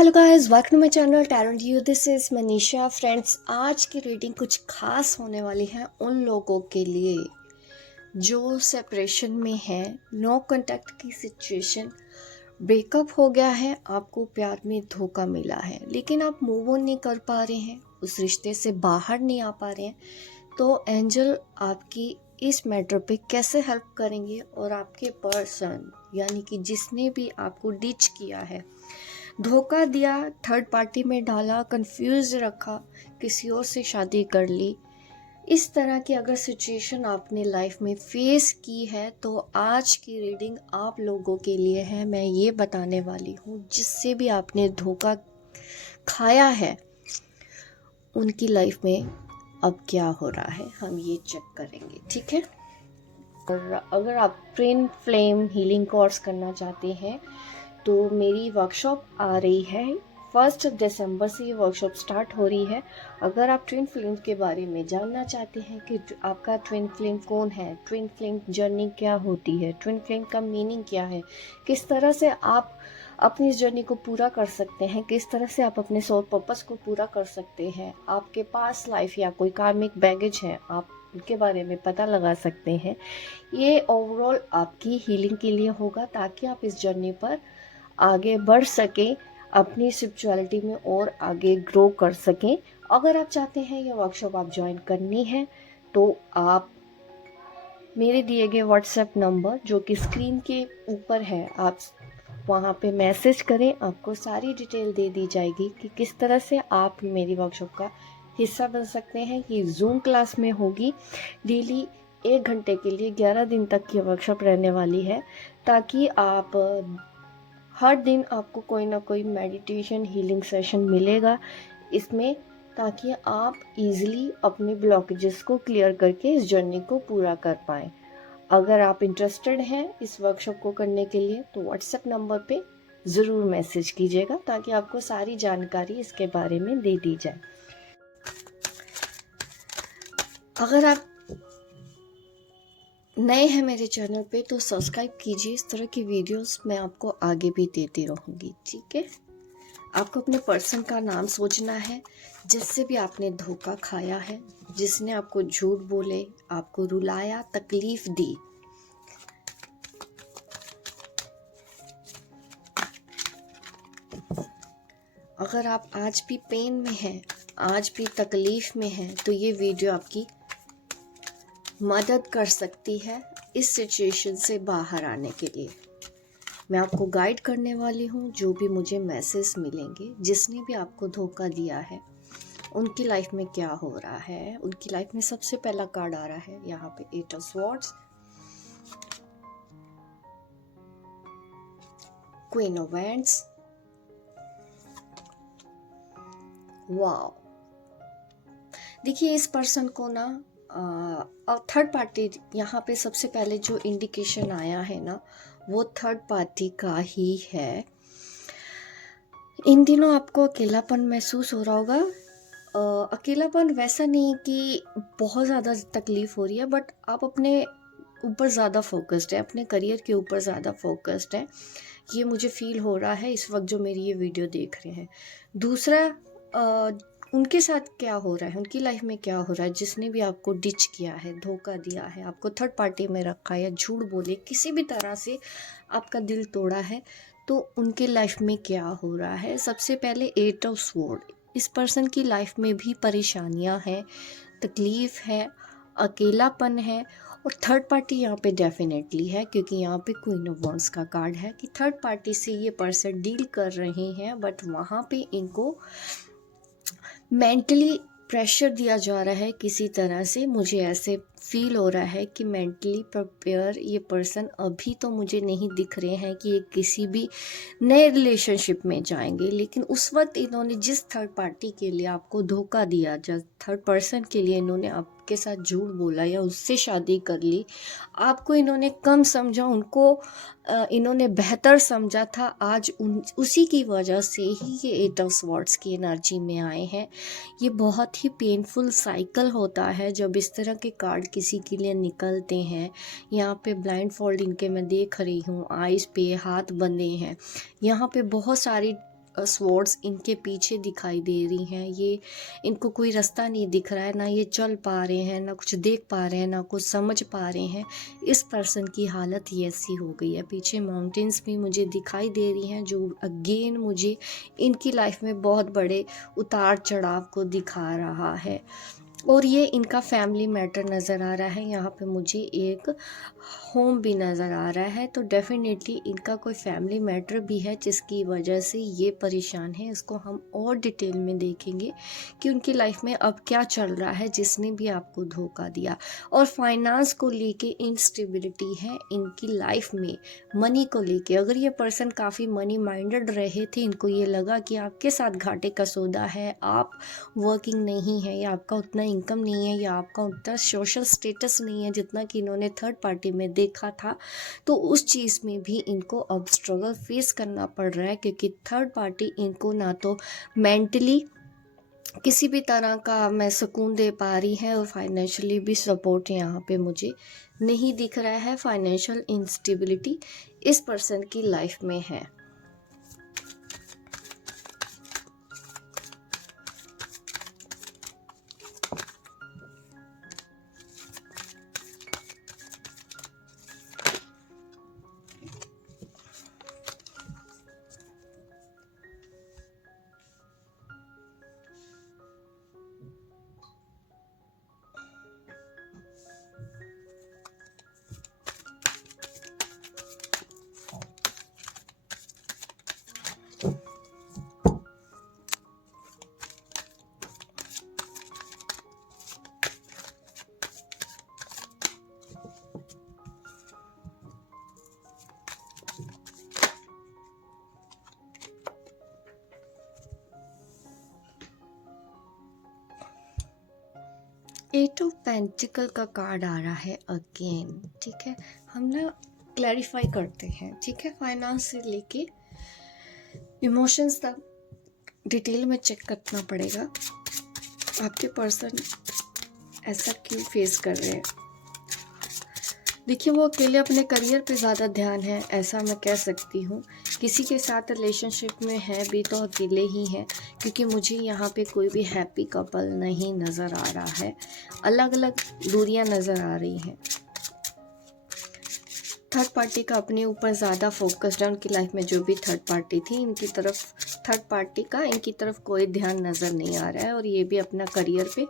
Hello guys, welcome to my channel talent you. This is Manisha. Friends, आज की reading कुछ खास होने वाली है उन लोगों के लिए जो सेपरेशन में है, नो कांटेक्ट की सिचुएशन, ब्रेकअप हो गया है, आपको प्यार में धोखा मिला है लेकिन आप मूव ऑन नहीं कर पा रहे हैं, उस रिश्ते से बाहर नहीं आ पा रहे हैं। तो एंजल आपकी इस मैटर पे कैसे हेल्प करेंगे और आपके पर्सन यानी कि जिसने भी आपको डिच किया है, धोखा दिया, थर्ड पार्टी में डाला, कंफ्यूज रखा, किसी और से शादी कर ली, इस तरह की अगर सिचुएशन आपने लाइफ में फेस की है तो आज की रीडिंग आप लोगों के लिए है। मैं ये बताने वाली हूँ जिससे भी आपने धोखा खाया है उनकी लाइफ में अब क्या हो रहा है, हम ये चेक करेंगे, ठीक है। और अगर आप ट्विन फ्लेम हीलिंग कोर्स करना चाहते हैं तो मेरी वर्कशॉप आ रही है 1 दिसंबर से। ये वर्कशॉप स्टार्ट हो रही है। अगर आप ट्विन फ्लेम के बारे में जानना चाहते हैं कि आपका ट्विन फ्लेम कौन है, ट्विन फ्लेम जर्नी क्या होती है, ट्विन फ्लेम का मीनिंग क्या है, किस तरह से आप अपनी इस जर्नी को पूरा कर सकते हैं, किस तरह से आप अपने सोल पर्पस को पूरा कर सकते हैं, आपके पास लाइफ या कोई कार्मिक बैगेज है आप उनके बारे में पता लगा सकते हैं, ये ओवरऑल आपकी हीलिंग के लिए होगा ताकि आप इस जर्नी पर आगे बढ़ सकें, अपनी स्पिरिचुअलिटी में और आगे ग्रो कर सकें। अगर आप चाहते हैं ये वर्कशॉप आप ज्वाइन करनी है तो आप मेरे दिए गए व्हाट्सएप नंबर जो कि स्क्रीन के ऊपर है, आप वहाँ पे मैसेज करें, आपको सारी डिटेल दे दी जाएगी कि किस तरह से आप मेरी वर्कशॉप का हिस्सा बन सकते हैं। ये जूम क्लास में होगी, डेली 1 घंटे के लिए 11 दिन तक ये वर्कशॉप रहने वाली है ताकि आप हर दिन आपको कोई ना कोई मेडिटेशन हीलिंग सेशन मिलेगा इसमें, ताकि आप इजीली अपने ब्लॉकेजेस को क्लियर करके इस जर्नी को पूरा कर पाएँ। अगर आप इंटरेस्टेड हैं इस वर्कशॉप को करने के लिए तो व्हाट्सएप नंबर पे ज़रूर मैसेज कीजिएगा ताकि आपको सारी जानकारी इसके बारे में दे दी जाए। अगर आप नए हैं मेरे चैनल पे तो सब्सक्राइब कीजिए, इस तरह की वीडियोस मैं आपको आगे भी देती रहूँगी, ठीक है। आपको अपने पर्सन का नाम सोचना है जिससे भी आपने धोखा खाया है, जिसने आपको झूठ बोले, आपको रुलाया, तकलीफ दी। अगर आप आज भी पेन में हैं, आज भी तकलीफ में हैं तो ये वीडियो आपकी मदद कर सकती है इस सिचुएशन से बाहर आने के लिए। मैं आपको गाइड करने वाली हूँ। जो भी मुझे मैसेज मिलेंगे, जिसने भी आपको धोखा दिया है उनकी लाइफ में क्या हो रहा है। उनकी लाइफ में सबसे पहला कार्ड आ रहा है यहाँ पे 8 of swords, queen of wands, wow. देखिए इस पर्सन को ना थर्ड पार्टी, यहाँ पे सबसे पहले जो इंडिकेशन आया है ना वो थर्ड पार्टी का ही है। इन दिनों आपको अकेलापन महसूस हो रहा होगा। अकेलापन वैसा नहीं कि बहुत ज़्यादा तकलीफ हो रही है, बट आप अपने ऊपर ज़्यादा फोकस्ड है, अपने करियर के ऊपर ज़्यादा फोकस्ड है, ये मुझे फील हो रहा है इस वक्त जो मेरी ये वीडियो देख रहे हैं। दूसरा, उनके साथ क्या हो रहा है, उनकी लाइफ में क्या हो रहा है, जिसने भी आपको डिच किया है, धोखा दिया है, आपको थर्ड पार्टी में रखा है या झूठ बोले, किसी भी तरह से आपका दिल तोड़ा है, तो उनके लाइफ में क्या हो रहा है। सबसे पहले 8 ऑफ स्वॉर्ड, इस पर्सन की लाइफ में भी परेशानियां हैं, तकलीफ है, अकेलापन है, और थर्ड पार्टी यहाँ पे डेफिनेटली है क्योंकि यहाँ पे क्वीन ऑफ वॉन्ड्स का कार्ड है कि थर्ड पार्टी से ये पर्सन डील कर रहे हैं, बट वहाँ पे इनको मेंटली प्रेशर दिया जा रहा है किसी तरह से। मुझे ऐसे फील हो रहा है कि मेंटली प्रिपेयर ये पर्सन अभी तो मुझे नहीं दिख रहे हैं कि ये किसी भी नए रिलेशनशिप में जाएंगे, लेकिन उस वक्त इन्होंने जिस थर्ड पार्टी के लिए आपको धोखा दिया, जिस थर्ड पर्सन के लिए इन्होंने आपके साथ झूठ बोला या उससे शादी कर ली, आपको इन्होंने कम समझा, उनको इन्होंने बेहतर समझा था, आज उसी की वजह से ही ये 8 ऑफ स्वॉर्ड्स की एनर्जी में आए हैं। ये बहुत ही पेनफुल साइकिल होता है जब इस तरह के कार्ड किसी के लिए निकलते हैं। यहाँ पे ब्लाइंड फोल्ड इनके मैं देख रही हूँ, आइज़ पे हाथ बंधे हैं, यहाँ पे बहुत सारी स्वॉर्ड्स इनके पीछे दिखाई दे रही हैं। ये इनको कोई रास्ता नहीं दिख रहा है, ना ये चल पा रहे हैं, ना कुछ देख पा रहे हैं, ना कुछ समझ पा रहे हैं। इस पर्सन की हालत ये ऐसी हो गई है। पीछे माउंटेन्स भी मुझे दिखाई दे रही हैं, जो अगेन मुझे इनकी लाइफ में बहुत बड़े उतार चढ़ाव को दिखा रहा है। और ये इनका फैमिली मैटर नज़र आ रहा है। यहाँ पे मुझे एक होम भी नज़र आ रहा है, तो डेफिनेटली इनका कोई फैमिली मैटर भी है जिसकी वजह से ये परेशान है। इसको हम और डिटेल में देखेंगे कि उनकी लाइफ में अब क्या चल रहा है जिसने भी आपको धोखा दिया। और फाइनेंस को लेके इंस्टेबिलिटी है इनकी लाइफ में। मनी को लेके अगर ये पर्सन काफ़ी मनी माइंडेड रहे थे, इनको ये लगा कि आपके साथ घाटे का सौदा है, आप वर्किंग नहीं है, या आपका उतना इनकम नहीं है, या आपका उतना सोशल स्टेटस नहीं है जितना कि इन्होंने थर्ड पार्टी में देखा था, तो उस चीज़ में भी इनको अब स्ट्रगल फेस करना पड़ रहा है, क्योंकि थर्ड पार्टी इनको ना तो मेंटली किसी भी तरह का मैं सुकून दे पा रही है, और फाइनेंशियली भी सपोर्ट यहाँ पे मुझे नहीं दिख रहा है। फाइनेंशियल इंस्टेबिलिटी इस पर्सन की लाइफ में है। एट ऑफ पेंटिकल का कार्ड आ रहा है अगेन। ठीक है, हम ना क्लैरिफाई करते हैं। ठीक है, फाइनेंस से लेके इमोशंस तक डिटेल में चेक करना पड़ेगा। आपके पर्सन ऐसा क्यों फेस कर रहे हैं? देखिए, वो अकेले अपने करियर पे ज़्यादा ध्यान है, ऐसा मैं कह सकती हूँ। किसी के साथ रिलेशनशिप में है भी तो अकेले ही हैं, क्योंकि मुझे यहाँ पे कोई भी हैप्पी कपल नहीं नज़र आ रहा है। अलग अलग दूरियाँ नज़र आ रही हैं। थर्ड पार्टी का अपने ऊपर ज़्यादा फोकस्ड है। उनकी लाइफ में जो भी थर्ड पार्टी थी, इनकी तरफ थर्ड पार्टी का इनकी तरफ कोई ध्यान नज़र नहीं आ रहा है, और ये भी अपना करियर पे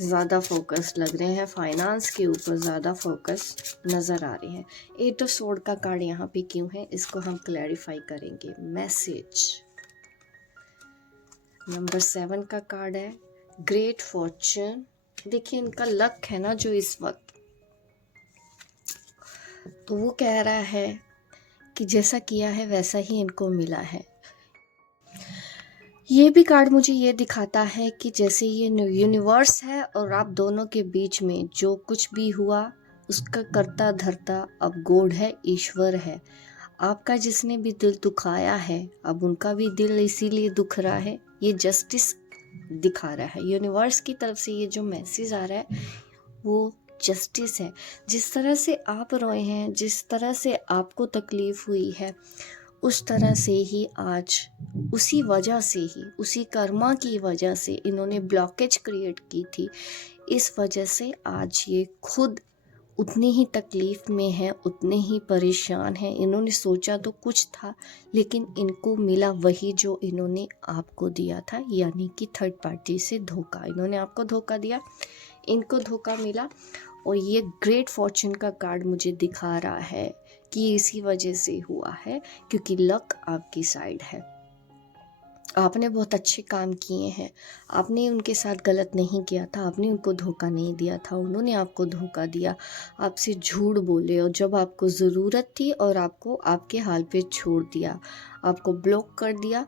ज़्यादा फोकस लग रहे हैं। फाइनेंस के ऊपर ज़्यादा फोकस नज़र आ रहे हैं। एट ऑफ सोर्ड का कार्ड यहाँ पे क्यों है, इसको हम क्लैरिफाई करेंगे। मैसेज नंबर 7 का कार्ड है, ग्रेट फॉर्चून। देखिए, इनका लक है ना जो इस वक्त, तो वो कह रहा है कि जैसा किया है वैसा ही इनको मिला है। ये भी कार्ड मुझे ये दिखाता है कि जैसे ये यूनिवर्स है और आप दोनों के बीच में जो कुछ भी हुआ उसका करता धरता अब गॉड है, ईश्वर है। आपका जिसने भी दिल दुखाया है, अब उनका भी दिल इसीलिए दुख रहा है। ये जस्टिस दिखा रहा है। यूनिवर्स की तरफ से ये जो मैसेज आ रहा है वो जस्टिस है। जिस तरह से आप रोए हैं, जिस तरह से आपको तकलीफ हुई है, उस तरह से ही आज उसी वजह से ही, उसी कर्मा की वजह से इन्होंने ब्लॉकेज क्रिएट की थी। इस वजह से आज ये खुद उतनी ही तकलीफ में है, उतने ही परेशान हैं। इन्होंने सोचा तो कुछ था, लेकिन इनको मिला वही जो इन्होंने आपको दिया था, यानी कि थर्ड पार्टी से धोखा। इन्होंने आपको धोखा दिया, इनको धोखा मिला। और ये ग्रेट फॉर्चून का कार्ड मुझे दिखा रहा है कि इसी वजह से हुआ है, क्योंकि लक आपकी साइड है। आपने बहुत अच्छे काम किए हैं, आपने उनके साथ गलत नहीं किया था, आपने उनको धोखा नहीं दिया था, उन्होंने आपको धोखा दिया, आपसे झूठ बोले, और जब आपको ज़रूरत थी और आपको आपके हाल पे छोड़ दिया, आपको ब्लॉक कर दिया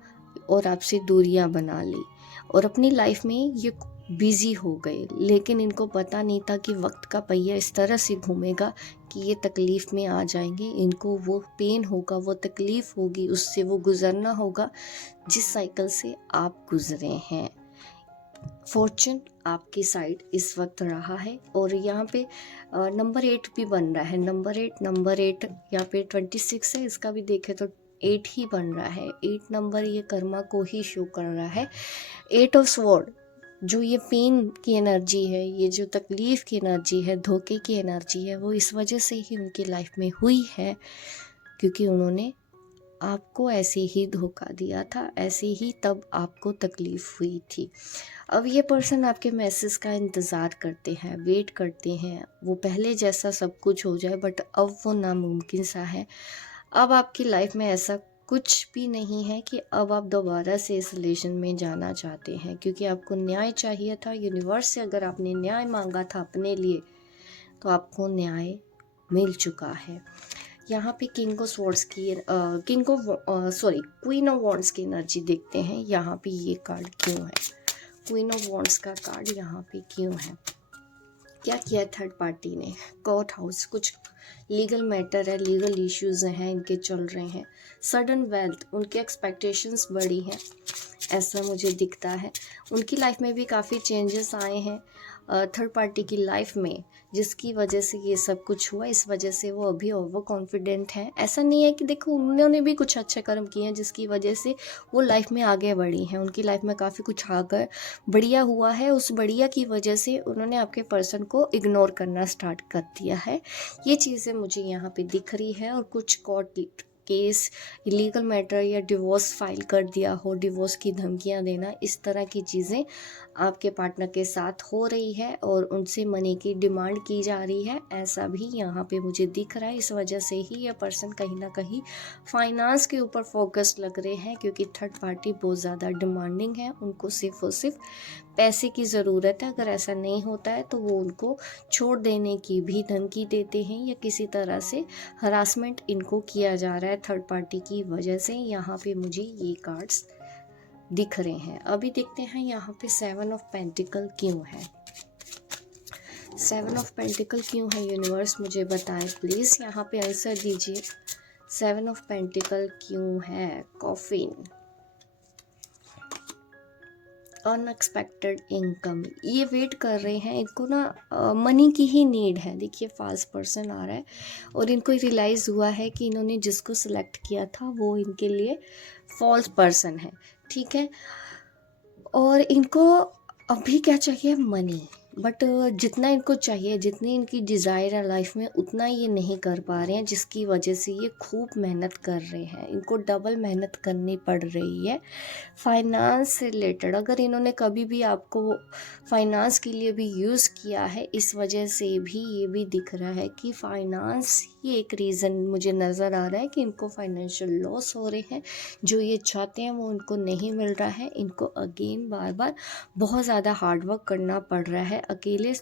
और आपसे दूरियां बना ली, और अपनी लाइफ में ये बिज़ी हो गए। लेकिन इनको पता नहीं था कि वक्त का पहिया इस तरह से घूमेगा कि ये तकलीफ़ में आ जाएंगे। इनको वो पेन होगा, वो तकलीफ़ होगी, उससे वो गुज़रना होगा जिस साइकिल से आप गुज़रे हैं। फॉर्चून आपकी साइड इस वक्त रहा है। और यहाँ पे नंबर 8 भी बन रहा है। नंबर 8 यहाँ पे 26 है, इसका भी देखें तो 8 ही बन रहा है। 8 नंबर ये कर्मा को ही शो कर रहा है। 8 ऑफ स्वॉर्ड, जो ये पेन की एनर्जी है, ये जो तकलीफ़ की एनर्जी है, धोखे की एनर्जी है, वो इस वजह से ही उनकी लाइफ में हुई है क्योंकि उन्होंने आपको ऐसे ही धोखा दिया था, ऐसे ही तब आपको तकलीफ़ हुई थी। अब ये पर्सन आपके मैसेज का इंतज़ार करते हैं, वेट करते हैं, वो पहले जैसा सब कुछ हो जाए, बट अब वो नामुमकिन सा है। अब आपकी लाइफ में ऐसा कुछ भी नहीं है कि अब आप दोबारा से इस रिलेशन में जाना चाहते हैं, क्योंकि आपको न्याय चाहिए था। यूनिवर्स से अगर आपने न्याय मांगा था अपने लिए, तो आपको न्याय मिल चुका है। यहाँ पे किंग ऑफ स्वॉर्ड्स की क्वीन ऑफ वॉन्ड्स की एनर्जी देखते हैं। यहाँ पे ये कार्ड क्यों है, क्वीन ऑफ वॉन्ड्स का कार्ड यहाँ पे क्यों है, क्या किया थर्ड पार्टी ने। कोर्ट हाउस, कुछ लीगल मैटर है, लीगल इश्यूज हैं इनके चल रहे हैं। सडन वेल्थ, उनके एक्सपेक्टेशंस बड़ी हैं, ऐसा मुझे दिखता है। उनकी लाइफ में भी काफ़ी चेंजेस आए हैं थर्ड पार्टी की लाइफ में, जिसकी वजह से ये सब कुछ हुआ। इस वजह से वो अभी ओवर कॉन्फिडेंट हैं। ऐसा नहीं है कि देखो, उन्होंने भी कुछ अच्छे कर्म किए हैं जिसकी वजह से वो लाइफ में आगे बढ़ी हैं। उनकी लाइफ में काफ़ी कुछ आगे बढ़िया हुआ है। उस बढ़िया की वजह से उन्होंने आपके पर्सन को इग्नोर करना स्टार्ट कर दिया है। ये चीज़ें मुझे यहाँ पे दिख रही है। और कुछ कोर्ट केस, इलीगल मैटर या डिवोर्स फाइल कर दिया हो, डिवोर्स की धमकियां देना, इस तरह की चीज़ें आपके पार्टनर के साथ हो रही है और उनसे मनी की डिमांड की जा रही है, ऐसा भी यहाँ पे मुझे दिख रहा है। इस वजह से ही ये पर्सन कहीं ना कहीं फाइनेंस के ऊपर फोकस लग रहे हैं, क्योंकि थर्ड पार्टी बहुत ज़्यादा डिमांडिंग है। उनको सिर्फ और सिर्फ पैसे की ज़रूरत है। अगर ऐसा नहीं होता है तो वो उनको छोड़ देने की भी धमकी देते हैं, या किसी तरह से हरासमेंट इनको किया जा रहा है थर्ड पार्टी की वजह से। यहाँ पे मुझे ये कार्ड्स दिख रहे हैं। अभी देखते हैं यहाँ पे 7 ऑफ पेंटिकल क्यों है। 7 ऑफ पेंटिकल क्यों है, यूनिवर्स मुझे बताएं प्लीज़, यहाँ पे आंसर दीजिए। 7 ऑफ पेंटिकल क्यों है। कॉफिन, अनएक्सपेक्टेड इनकम, ये वेट कर रहे हैं, इनको ना मनी की ही नीड है। देखिए फॉल्स पर्सन आ रहा है और इनको रियलाइज़ हुआ है कि इन्होंने जिसको सिलेक्ट किया था वो इनके लिए फॉल्स पर्सन है, ठीक है। और इनको अभी क्या चाहिए, मनी, बट जितना इनको चाहिए, जितनी इनकी डिज़ायर है लाइफ में, उतना ये नहीं कर पा रहे हैं, जिसकी वजह से ये खूब मेहनत कर रहे हैं। इनको डबल मेहनत करनी पड़ रही है फाइनेंस से रिलेटेड। अगर इन्होंने कभी भी आपको फाइनेंस के लिए भी यूज़ किया है, इस वजह से भी ये भी दिख रहा है कि फाइनेंस ही एक रीज़न मुझे नज़र आ रहा है कि इनको फाइनेंशियल लॉस हो रहे हैं। जो ये चाहते हैं वो इनको नहीं मिल रहा है। इनको अगेन बार बार बहुत ज़्यादा हार्ड वर्क करना पड़ रहा है, अकेले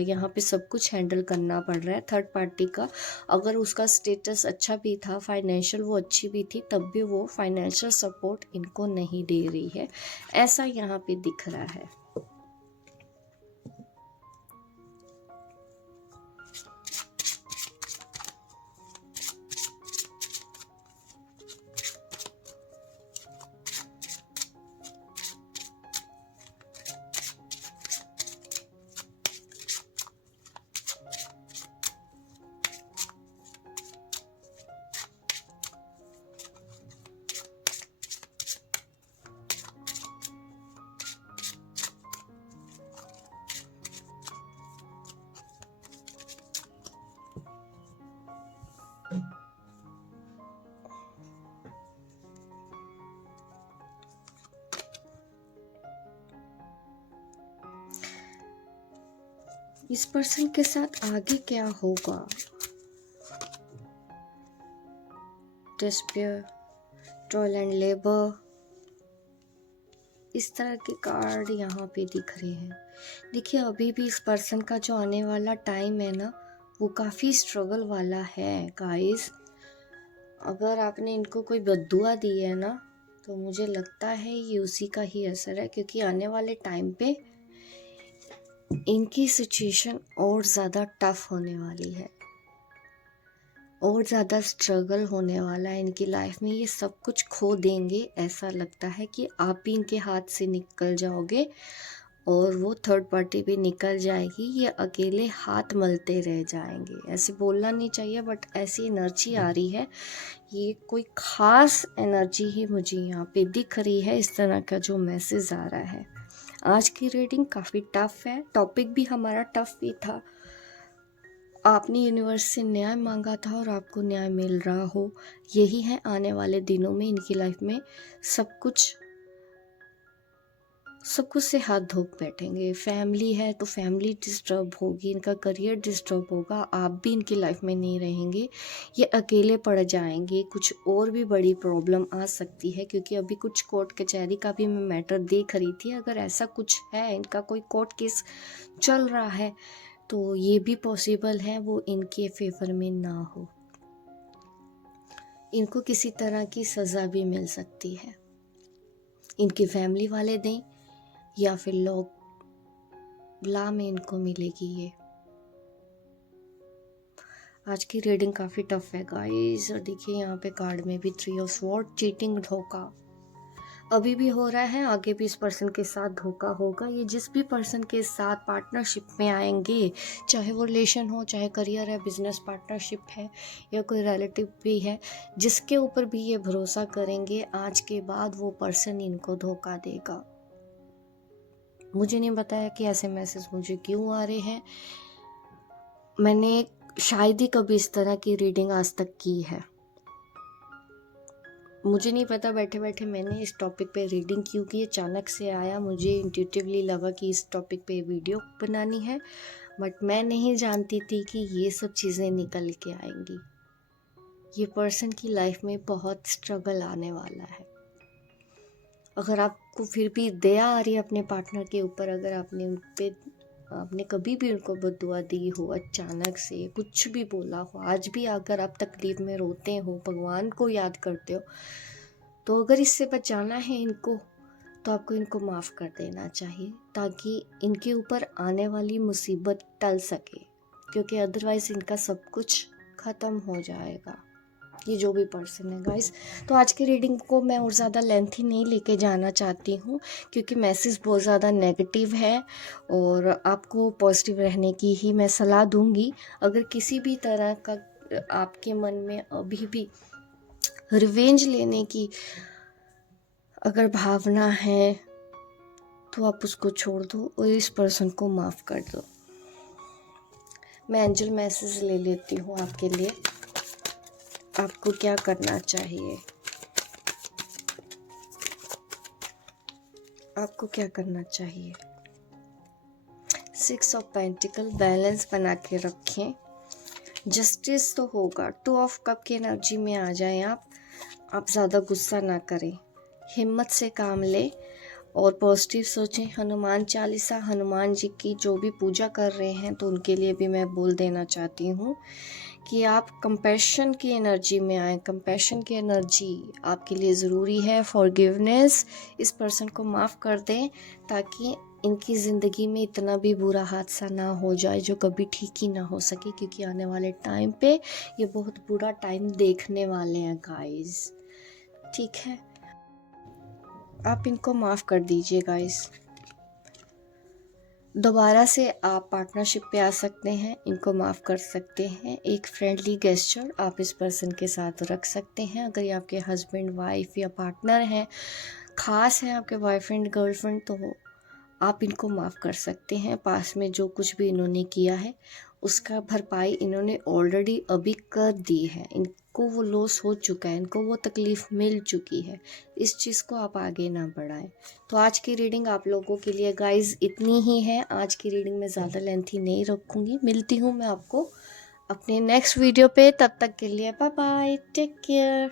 यहाँ पे सब कुछ हैंडल करना पड़ रहा है। थर्ड पार्टी का अगर उसका स्टेटस अच्छा भी था, फाइनेंशियल वो अच्छी भी थी, तब भी वो फाइनेंशियल सपोर्ट इनको नहीं दे रही है, ऐसा यहाँ पे दिख रहा है। इस पर्सन के साथ आगे क्या होगा, डिस्पेयर, ट्रॉयल एंड लेबर, इस तरह के कार्ड यहाँ पे दिख रहे हैं। देखिए अभी भी इस पर्सन का जो आने वाला टाइम है ना, वो काफ़ी स्ट्रगल वाला है गाइस। अगर आपने इनको कोई बद्दुआ दी है ना, तो मुझे लगता है ये उसी का ही असर है, क्योंकि आने वाले टाइम पे इनकी सिचुएशन और ज़्यादा टफ होने वाली है, और ज़्यादा स्ट्रगल होने वाला है इनकी लाइफ में। ये सब कुछ खो देंगे, ऐसा लगता है कि आप भी इनके हाथ से निकल जाओगे और वो थर्ड पार्टी भी निकल जाएगी, ये अकेले हाथ मलते रह जाएंगे। ऐसे बोलना नहीं चाहिए बट ऐसी एनर्जी आ रही है, ये कोई ख़ास एनर्जी ही मुझे यहाँ पे दिख रही है। इस तरह का जो मैसेज आ रहा है। आज की रीडिंग काफ़ी टफ है, टॉपिक भी हमारा टफ भी था। आपने यूनिवर्स से न्याय मांगा था और आपको न्याय मिल रहा हो, यही है आने वाले दिनों में इनकी लाइफ में सब कुछ से हाथ धो बैठेंगे। फैमिली है तो फैमिली डिस्टर्ब होगी, इनका करियर डिस्टर्ब होगा, आप भी इनकी लाइफ में नहीं रहेंगे, ये अकेले पड़ जाएंगे। कुछ और भी बड़ी प्रॉब्लम आ सकती है क्योंकि अभी कुछ कोर्ट कचहरी का भी मैं मैटर देख रही थी। अगर ऐसा कुछ है, इनका कोई कोर्ट केस चल रहा है, तो ये भी पॉसिबल है वो इनके फेवर में ना हो, इनको किसी तरह की सज़ा भी मिल सकती है। इनकी फैमिली वाले दें या फिर लोग ला में इनको मिलेगी ये। आज की रीडिंग काफ़ी टफ है गाइस। और देखिए यहाँ पे कार्ड में भी 3 ऑफ स्वॉर्ड, चीटिंग, धोखा अभी भी हो रहा है, आगे भी इस पर्सन के साथ धोखा होगा। ये जिस भी पर्सन के साथ पार्टनरशिप में आएंगे, चाहे वो रिलेशन हो, चाहे करियर है, बिजनेस पार्टनरशिप है या कोई रिलेटिव भी है, जिसके ऊपर भी ये भरोसा करेंगे, आज के बाद वो पर्सन इनको धोखा देगा। मुझे नहीं बताया कि ऐसे मैसेज मुझे क्यों आ रहे हैं। मैंने शायद ही कभी इस तरह की रीडिंग आज तक की है, मुझे नहीं पता। बैठे बैठे मैंने इस टॉपिक पे रीडिंग क्यों की, अचानक से आया, मुझे इंट्यूटिवली लगा कि इस टॉपिक पे वीडियो बनानी है, बट मैं नहीं जानती थी कि ये सब चीज़ें निकल के आएंगी। ये पर्सन की लाइफ में बहुत स्ट्रगल आने वाला है। अगर आपको फिर भी दया आ रही है अपने पार्टनर के ऊपर, अगर आपने कभी भी उनको बद्दुआ दी हो, अचानक से कुछ भी बोला हो, आज भी अगर आप तकलीफ में रोते हो, भगवान को याद करते हो, तो अगर इससे बचाना है इनको, तो आपको इनको माफ़ कर देना चाहिए ताकि इनके ऊपर आने वाली मुसीबत टल सके, क्योंकि अदरवाइज़ इनका सब कुछ ख़त्म हो जाएगा, ये जो भी पर्सन है गाइस। तो आज की रीडिंग को मैं और ज़्यादा लेंथी नहीं लेके जाना चाहती हूँ क्योंकि मैसेज बहुत ज़्यादा नेगेटिव है और आपको पॉजिटिव रहने की ही मैं सलाह दूँगी। अगर किसी भी तरह का आपके मन में अभी भी रिवेंज लेने की अगर भावना है तो आप उसको छोड़ दो और इस पर्सन को माफ़ कर दो। मैं एंजल मैसेज ले लेती हूँ आपके लिए। आपको क्या करना चाहिए, आपको क्या करना चाहिए। 6 ऑफ पेंटिकल, बैलेंस बना के रखें, जस्टिस तो होगा। 2 ऑफ कप की एनर्जी में आ जाएं आप ज़्यादा गुस्सा ना करें, हिम्मत से काम लें और पॉजिटिव सोचें। हनुमान चालीसा, हनुमान जी की जो भी पूजा कर रहे हैं तो उनके लिए भी मैं बोल देना चाहती हूँ कि आप कंपैशन की एनर्जी में आए। कंपैशन की एनर्जी आपके लिए ज़रूरी है। फॉरगिवनेस, इस पर्सन को माफ़ कर दें ताकि इनकी ज़िंदगी में इतना भी बुरा हादसा ना हो जाए जो कभी ठीक ही ना हो सके, क्योंकि आने वाले टाइम पे ये बहुत बुरा टाइम देखने वाले हैं गाइस। ठीक है, आप इनको माफ़ कर दीजिए गाइस। दोबारा से आप पार्टनरशिप पे आ सकते हैं, इनको माफ़ कर सकते हैं। एक फ्रेंडली गेस्चर आप इस पर्सन के साथ रख सकते हैं। अगर ये आपके हस्बैंड, वाइफ या पार्टनर हैं, ख़ास है आपके बॉयफ्रेंड, गर्लफ्रेंड, तो आप इनको माफ़ कर सकते हैं। पास में जो कुछ भी इन्होंने किया है उसका भरपाई इन्होंने ऑलरेडी अभी कर दी है। इनको वो लॉस हो चुका है, इनको वो तकलीफ़ मिल चुकी है। इस चीज़ को आप आगे ना बढ़ाएं। तो आज की रीडिंग आप लोगों के लिए गाइस इतनी ही है। आज की रीडिंग में ज़्यादा लेंथी नहीं रखूँगी। मिलती हूँ मैं आपको अपने नेक्स्ट वीडियो पे, तब तक के लिए बाय बाय, टेक केयर।